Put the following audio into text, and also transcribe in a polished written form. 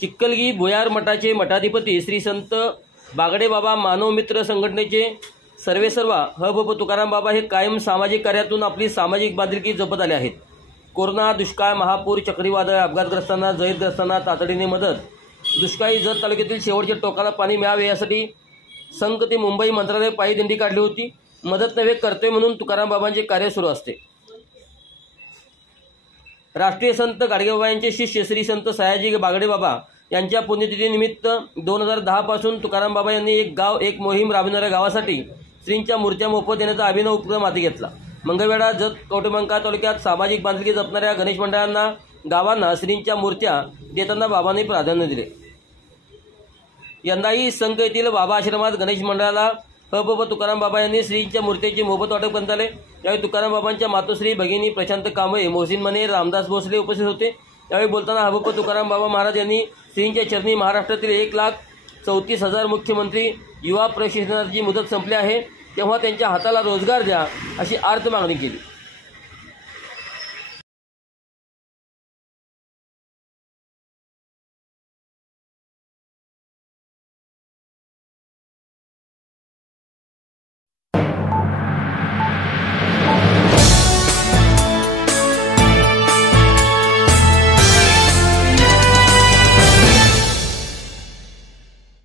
चिक्कलगी भुयार मठाचे मठाधिपती श्री संत बागडे बाबा मानव मित्र संघटनेचे सर्वेसर्वा हबप तुकाराम बाबा हे कायम सामाजिक कार्यातून आपली सामाजिक बांधिलकी जपत आले आहेत। कोरोना, दुष्काळ, महापूर, चक्रीवादळ, अपघातग्रस्तांना, जळीतग्रस्तांना तातडीने मदत, दुष्काळी जत तालुक्यातील शेवटच्या टोकाला पाणी मिळावे यासाठी संघ ते मुंबई मंत्रालय पायी दिंडी काढली होती। मदत नव्हे कर्तव्य म्हणून तुकाराम बाबांचे कार्य सुरू असते। राष्ट्रीय संत गाडगेबाबा यांचे शिष्य श्री संत सयाजी बागडे बाबा यांच्या पुण्यतिथीनिमित्त 2010 पासून तुकाराम बाबा यांनी एक गाव एक मोहीम राबविणाऱ्या गावासाठी श्रींच्या मूर्त्या मोफत देण्याचा अभिनव उपक्रम हाती घेतला। मंगळवेढा, जत, कवठेमंकाळ तालुक्यात सामाजिक बांधिलकी जपणाऱ्या गणेश मंडळांना, गावांना श्रींच्या मूर्त्या देताना बाबांनी प्राधान्य दिले। यंदाही संघ येथील बाबा आश्रमात गणेश मंडळाला हबप तुकाराम बाबा यांनी श्रींच्या मूर्तीचे मोफत वाटप करण्यात आले। यावेळी तुकाराम बाबांच्या मातोश्री भगिनी प्रशांत कांबळे, मोहसिन मने, रामदास भोसले उपस्थित होते। यावेळी बोलताना हबप तुकाराम बाबा महाराज यांनी श्रींच्या चरणी महाराष्ट्रातील 1,34,000 मुख्यमंत्री युवा प्रशिक्षणाची मुदत संपली आहे तेव्हा त्यांच्या हाताला रोजगार द्या अशी आर्त मागणी केली।